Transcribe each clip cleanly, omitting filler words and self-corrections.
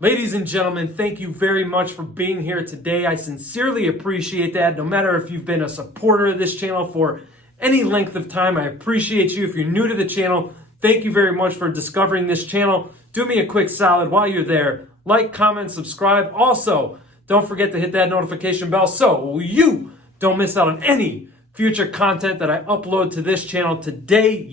Ladies and gentlemen, thank you very much for being here today. I sincerely appreciate that. No matter if you've been a supporter of this channel for any length of time, I appreciate you. If you're new to the channel, thank you very much for discovering this channel. Do me a quick solid while you're there. Like, comment, subscribe. Also, don't forget to hit that notification bell so you don't miss out on any future content that I upload to this channel. Today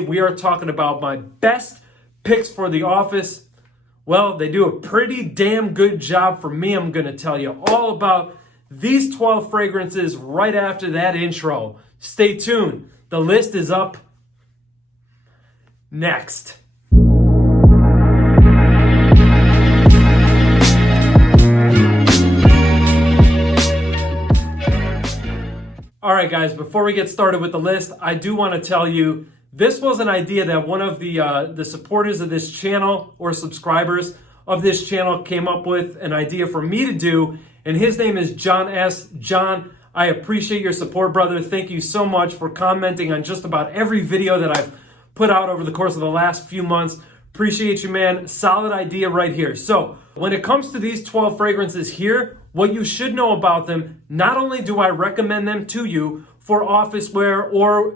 we are talking about my best picks for the office. Well, they do a pretty damn good job for me. I'm going to tell you all about these 12 fragrances right after that intro. Stay tuned. The list is up next. All right, guys, before we get started with the list, I do want to tell you this was an idea that one of the supporters of this channel or subscribers of this channel came up with, an idea for me to do, and his name is John S. John, I appreciate your support, brother. Thank you so much for commenting on just about every video that I've put out over the course of the last few months. Appreciate you, man. Solid idea right here. So when it comes to these 12 fragrances here, what you should know about them, not only do I recommend them to you for office wear or,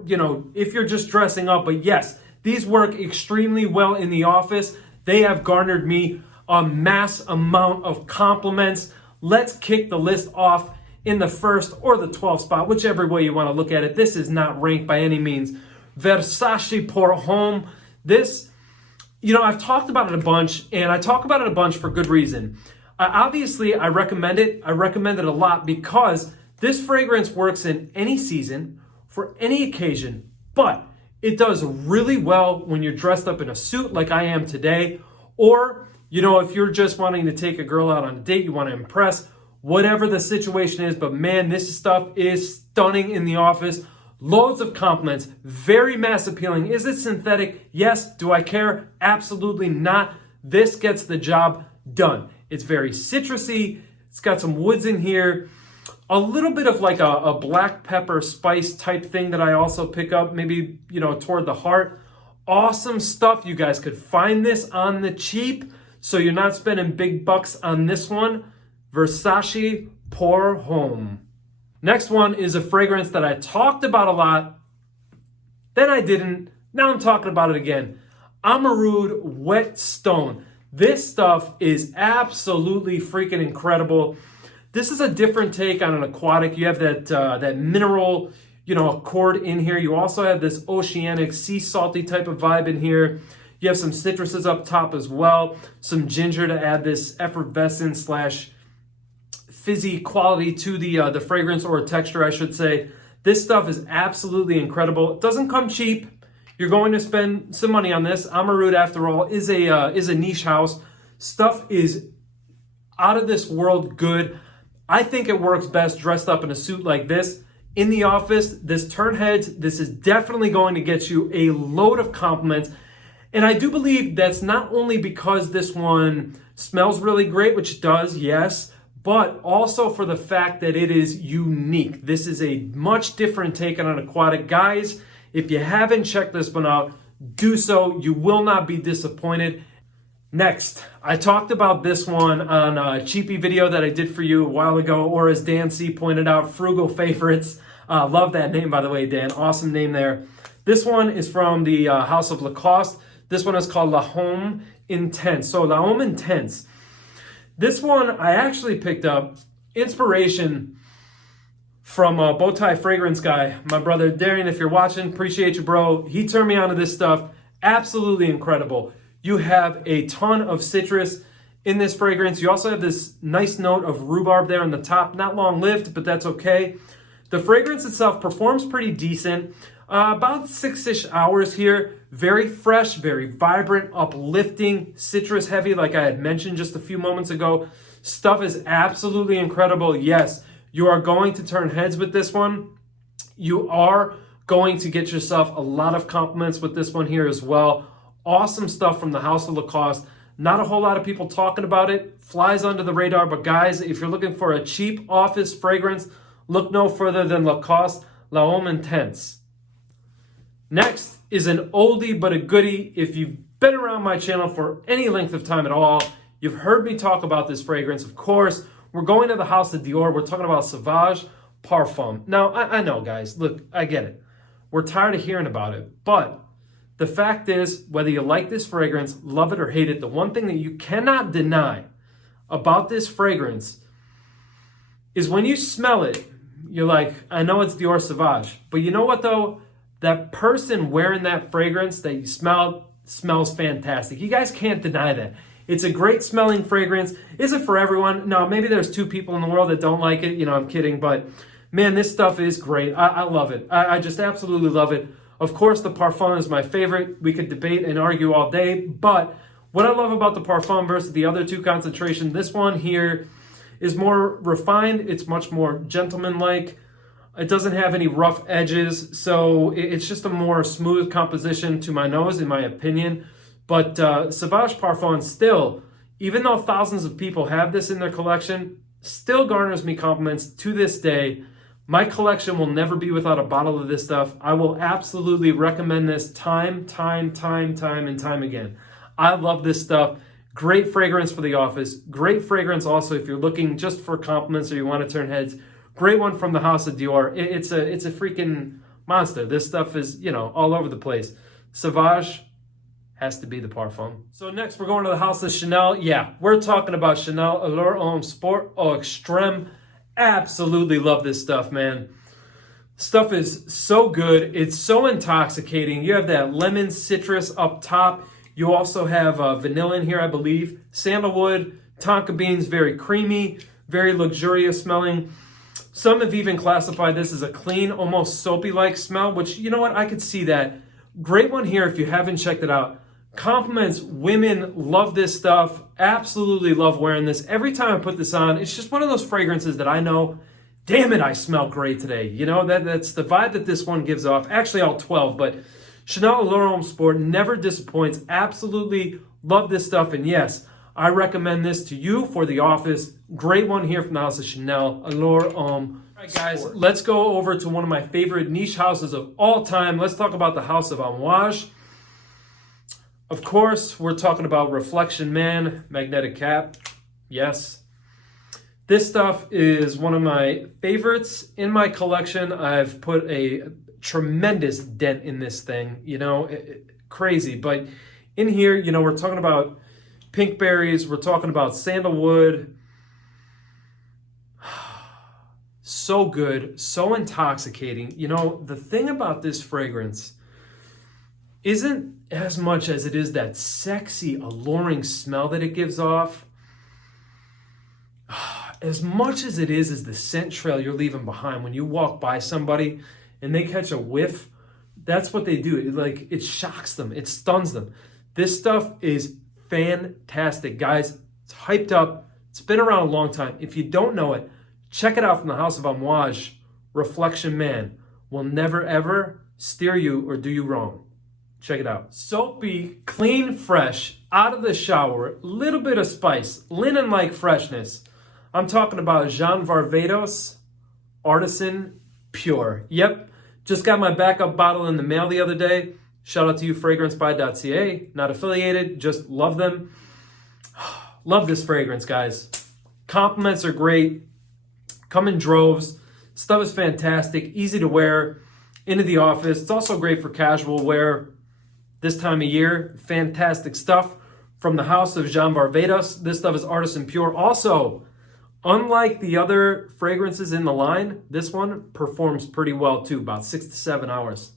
if you're just dressing up, but yes, these work extremely well in the office. They have garnered me a mass amount of compliments. Let's kick the list off in the first or the 12th spot, whichever way you want to look at it. This is not ranked by any means. Versace Home. This, I've talked about it a bunch, and I talk about it a bunch for good reason. Obviously, I recommend it. I recommend it a lot because this fragrance works in any season, for any occasion, but it does really well when you're dressed up in a suit like I am today, or, if you're just wanting to take a girl out on a date, you want to impress, whatever the situation is. But man, this stuff is stunning in the office. Loads of compliments, very mass appealing. Is it synthetic? Yes. Do I care? Absolutely not. This gets the job done. It's very citrusy. It's got some woods in here. A little bit of like a black pepper spice type thing that I also pick up, maybe, toward the heart. Awesome stuff. You guys could find this on the cheap, so you're not spending big bucks on this one. Versace Home. Next one is a fragrance that I talked about a lot, then I didn't. Now I'm talking about it again. Amarud Wet Stone. This stuff is absolutely freaking incredible. This is a different take on an aquatic. You have that mineral, accord in here. You also have this oceanic, sea salty type of vibe in here. You have some citruses up top as well. Some ginger to add this effervescent / fizzy quality to the fragrance, or texture, I should say. This stuff is absolutely incredible. It doesn't come cheap. You're going to spend some money on this. Amarud, after all, is a niche house. Stuff is out of this world good. I think it works best dressed up in a suit like this. In the office, this turn heads, this is definitely going to get you a load of compliments. And I do believe that's not only because this one smells really great, which it does, yes, but also for the fact that it is unique. This is a much different take on an aquatic. Guys, if you haven't checked this one out, do so. You will not be disappointed. Next, I talked about this one on a cheapie video that I did for you a while ago, or as Dan C pointed out, Frugal Favorites. Love that name, by the way, Dan. Awesome name there. This one is from the House of Lacoste. This one is called La Homme Intense. So La Homme Intense. This one I actually picked up inspiration from a Bowtie Fragrance guy, my brother Darian. If you're watching, appreciate you, bro. He turned me on to this stuff. Absolutely incredible. You have a ton of citrus in this fragrance. You also have this nice note of rhubarb there on the top. Not long-lived, but that's okay. The fragrance itself performs pretty decent. About 6-ish hours here. Very fresh, very vibrant, uplifting, citrus heavy, like I had mentioned just a few moments ago. Stuff is absolutely incredible. Yes, you are going to turn heads with this one. You are going to get yourself a lot of compliments with this one here as well. Awesome stuff from the House of Lacoste. Not a whole lot of people talking about it. Flies under the radar, but guys, if you're looking for a cheap office fragrance, look no further than Lacoste La Homme Intense. Next is an oldie but a goodie. If you've been around my channel for any length of time at all, you've heard me talk about this fragrance. Of course, we're going to the house of Dior. We're talking about Sauvage Parfum. Now, I know, guys, look, I get it. We're tired of hearing about it, but the fact is, whether you like this fragrance, love it or hate it, the one thing that you cannot deny about this fragrance is when you smell it, you're like, I know it's Dior Sauvage, but you know what though? That person wearing that fragrance that you smell smells fantastic. You guys can't deny that. It's a great smelling fragrance. Is it for everyone? No, maybe there's 2 people in the world that don't like it. You know, I'm kidding, but man, this stuff is great. I love it. I just absolutely love it. Of course, the parfum is my favorite. We could debate and argue all day, but what I love about the parfum versus the other 2 concentration, this one here is more refined. It's much more gentleman-like. It doesn't have any rough edges, so it's just a more smooth composition to my nose, in my opinion. But Sauvage Parfum still, even though thousands of people have this in their collection, still garners me compliments to this day. My collection will never be without a bottle of this stuff. I will absolutely recommend this time and time again. I love this stuff. Great fragrance for the office. Great fragrance also if you're looking just for compliments or you want to turn heads. Great one from the house of Dior. It's a freaking monster. This stuff is, you know, all over the place. Sauvage has to be the parfum. So next we're going to the house of Chanel. Yeah, we're talking about Chanel Allure Homme Sport Au Extreme. Absolutely love this stuff, man. Stuff is so good. It's so intoxicating. You have that lemon citrus up top. You also have vanilla in here, I believe. Sandalwood, tonka beans, very creamy, very luxurious smelling. Some have even classified this as a clean, almost soapy-like smell, which, you know what, I could see that. Great one here if you haven't checked it out. Compliments, women love this stuff, absolutely love wearing this. Every time I put this on, it's just one of those fragrances that I know, damn it, I smell great today. You know, that's the vibe that this one gives off. Actually, all 12, but Chanel Allure Homme Sport never disappoints. Absolutely love this stuff. And yes, I recommend this to you for the office. Great one here from the house of Chanel Allure Homme. All right, guys, let's go over to one of my favorite niche houses of all time. Let's talk about the house of Awash. Of course, we're talking about Reflection Man, magnetic cap. Yes. This stuff is one of my favorites in my collection. I've put a tremendous dent in this thing, you know, crazy. But in here, you know, we're talking about pink berries. We're talking about sandalwood. So good, so intoxicating. You know, the thing about this fragrance isn't as much as it is that sexy, alluring smell that it gives off. As much as it is the scent trail you're leaving behind when you walk by somebody and they catch a whiff. That's what they do. It shocks them. It stuns them. This stuff is fantastic, guys. It's hyped up. It's been around a long time. If you don't know it, check it out from the house of Awash Reflection Man. Will never ever steer you or do you wrong. Check it out. Soapy, clean, fresh, out of the shower, little bit of spice, linen-like freshness. I'm talking about Zaharoff Artisan Pure. Yep, just got my backup bottle in the mail the other day. Shout out to you, fragrancebuy.ca. Not affiliated, just love them. Love this fragrance, guys. Compliments are great. Come in droves. Stuff is fantastic, easy to wear into the office. It's also great for casual wear this time of year. Fantastic stuff from the house of Zaharoff. This stuff is Artisan Pure. Also, unlike the other fragrances in the line, this one performs pretty well too, about 6 to 7 hours,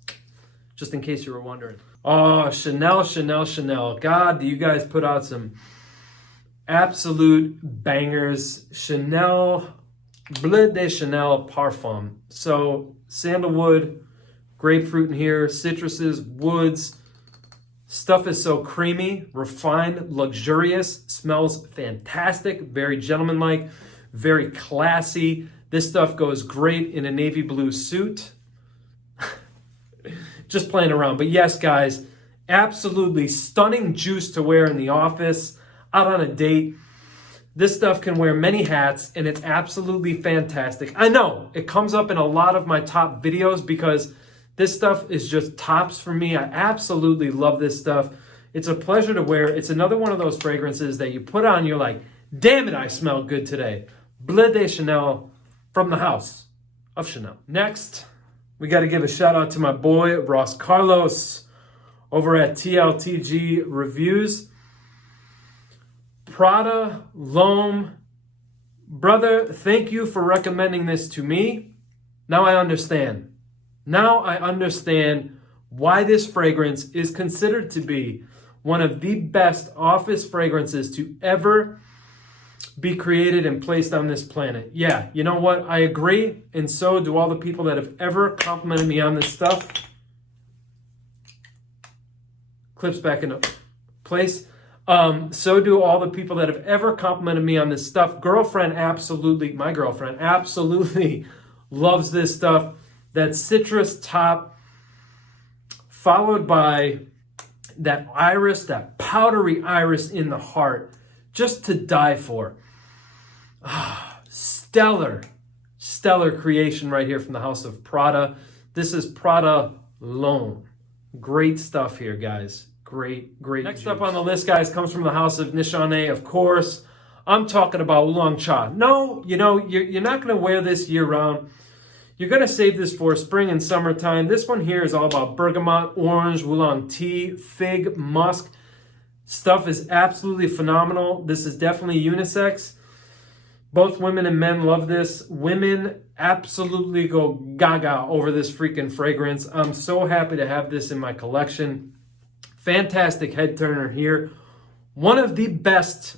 just in case you were wondering. Oh, Chanel, Chanel, Chanel. God, do you guys put out some absolute bangers. Chanel, Bleu de Chanel Parfum. So sandalwood, grapefruit in here, citruses, woods. Stuff is so creamy, refined, luxurious, smells fantastic, very gentlemanlike, very classy. This stuff goes great in a navy blue suit. Just playing around. But yes, guys, absolutely stunning juice to wear in the office, out on a date. This stuff can wear many hats, and it's absolutely fantastic. I know it comes up in a lot of my top videos because this stuff is just tops for me. I absolutely love this stuff. It's a pleasure to wear. It's another one of those fragrances that you put on, you're like, damn it, I smell good today. Bleu de Chanel from the house of Chanel. Next, we got to give a shout out to my boy, Ross Carlos, over at TLTG Reviews. Prada, Homme. Brother, thank you for recommending this to me. Now I understand. Now I understand why this fragrance is considered to be one of the best office fragrances to ever be created and placed on this planet. Yeah, you know what? I agree, and so do all the people that have ever complimented me on this stuff. Clips back into place. So do all the people that have ever complimented me on this stuff. My girlfriend absolutely loves this stuff. That citrus top, followed by that iris, that powdery iris in the heart, just to die for. Stellar creation right here from the house of Prada. This is Prada Homme. Great stuff here, guys. Great. Next up on the list, guys, comes from the house of Nishane, of course. I'm talking about Longcha. No, you're not going to wear this year round. You're going to save this for spring and summertime. This one here is all about bergamot, orange, oolong tea, fig, musk. Stuff is absolutely phenomenal. This is definitely unisex. Both women and men love this. Women absolutely go gaga over this freaking fragrance. I'm so happy to have this in my collection. Fantastic head turner here. One of the best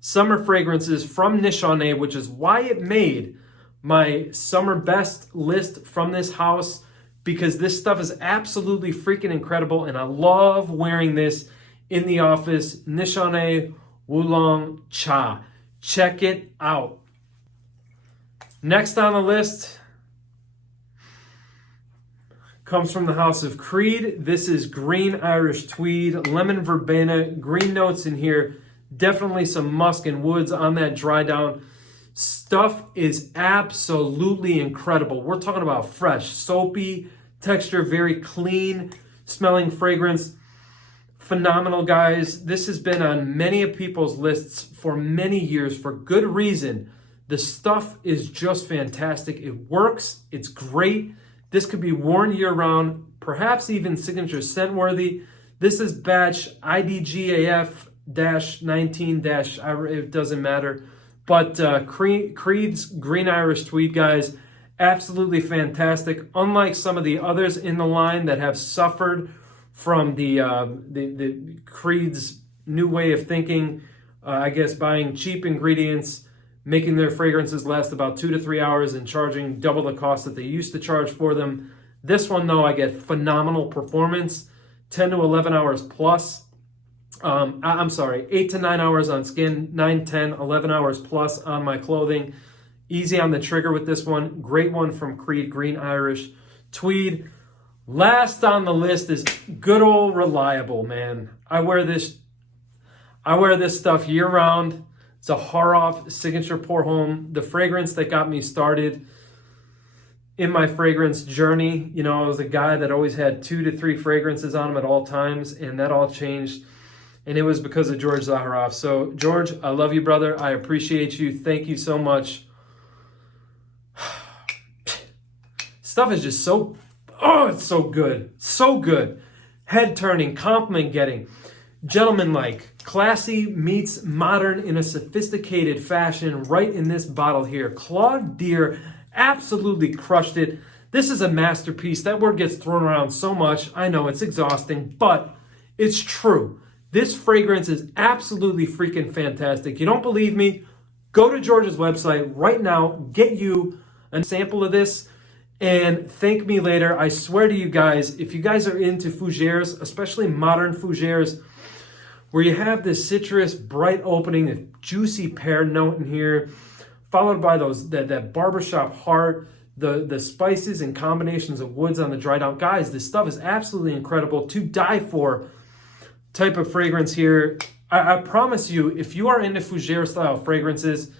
summer fragrances from Nishane, which is why it made my summer best list from this house, because this stuff is absolutely freaking incredible and I love wearing this in the office. Nishane Longcha. Check it out. Next on the list comes from the house of Creed. This is green Irish tweed, lemon verbena, green notes in here. Definitely some musk and woods on that dry down. Stuff is absolutely incredible. We're talking about fresh, soapy texture, very clean smelling fragrance. Phenomenal, guys. This has been on many of people's lists for many years for good reason. The stuff is just fantastic. It works. It's great. This could be worn year round, perhaps even signature scent worthy. This is batch IDGAF-19- it doesn't matter. But Creed's Green Irish Tweed, guys, absolutely fantastic. Unlike some of the others in the line that have suffered from the Creed's new way of thinking, I guess buying cheap ingredients, making their fragrances last about 2 to 3 hours and charging double the cost that they used to charge for them. This one, though, I get phenomenal performance, 10 to 11 hours plus. 8 to 9 hours on skin, 9, 10, 11 hours plus on my clothing. Easy on the trigger with this one. Great one from Creed, Green Irish Tweed. Last on the list is good old reliable, man. I wear this stuff year round. Zaharoff Signature Pour Homme, the fragrance that got me started in my fragrance journey. I was a guy that always had 2 to 3 fragrances on him at all times, and that all changed. And it was because of George Zaharoff. So, George, I love you, brother. I appreciate you. Thank you so much. Stuff is just it's so good. So good. Head turning, compliment getting. Gentleman-like. Classy meets modern in a sophisticated fashion right in this bottle here. Claude Deer absolutely crushed it. This is a masterpiece. That word gets thrown around so much. I know it's exhausting, but it's true. This fragrance is absolutely freaking fantastic. You don't believe me? Go to George's website right now, get you a sample of this, and thank me later. I swear to you guys, if you guys are into fougères, especially modern fougères, where you have this citrus, bright opening, the juicy pear note in here, followed by that barbershop heart, the spices and combinations of woods on the dry down. Guys, this stuff is absolutely incredible. To die for type of fragrance here. I promise you, if you are into fougère style fragrances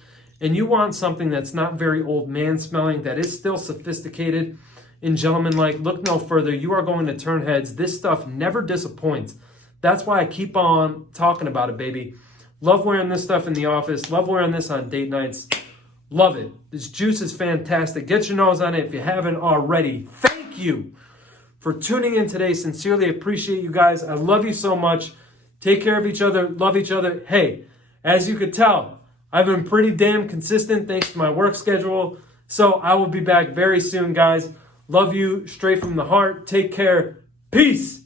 and you want something that's not very old man smelling, that is still sophisticated and gentleman-like, look no further. You are going to turn heads. This stuff never disappoints. That's why I keep on talking about it, baby. Love wearing this stuff in the office. Love wearing this on date nights. Love it. This juice is fantastic. Get your nose on it if you haven't already. Thank you for tuning in today. Sincerely appreciate you guys. I love you so much. Take care of each other. Love each other. Hey, as you could tell, I've been pretty damn consistent thanks to my work schedule. So I will be back very soon, guys. Love you straight from the heart. Take care. Peace.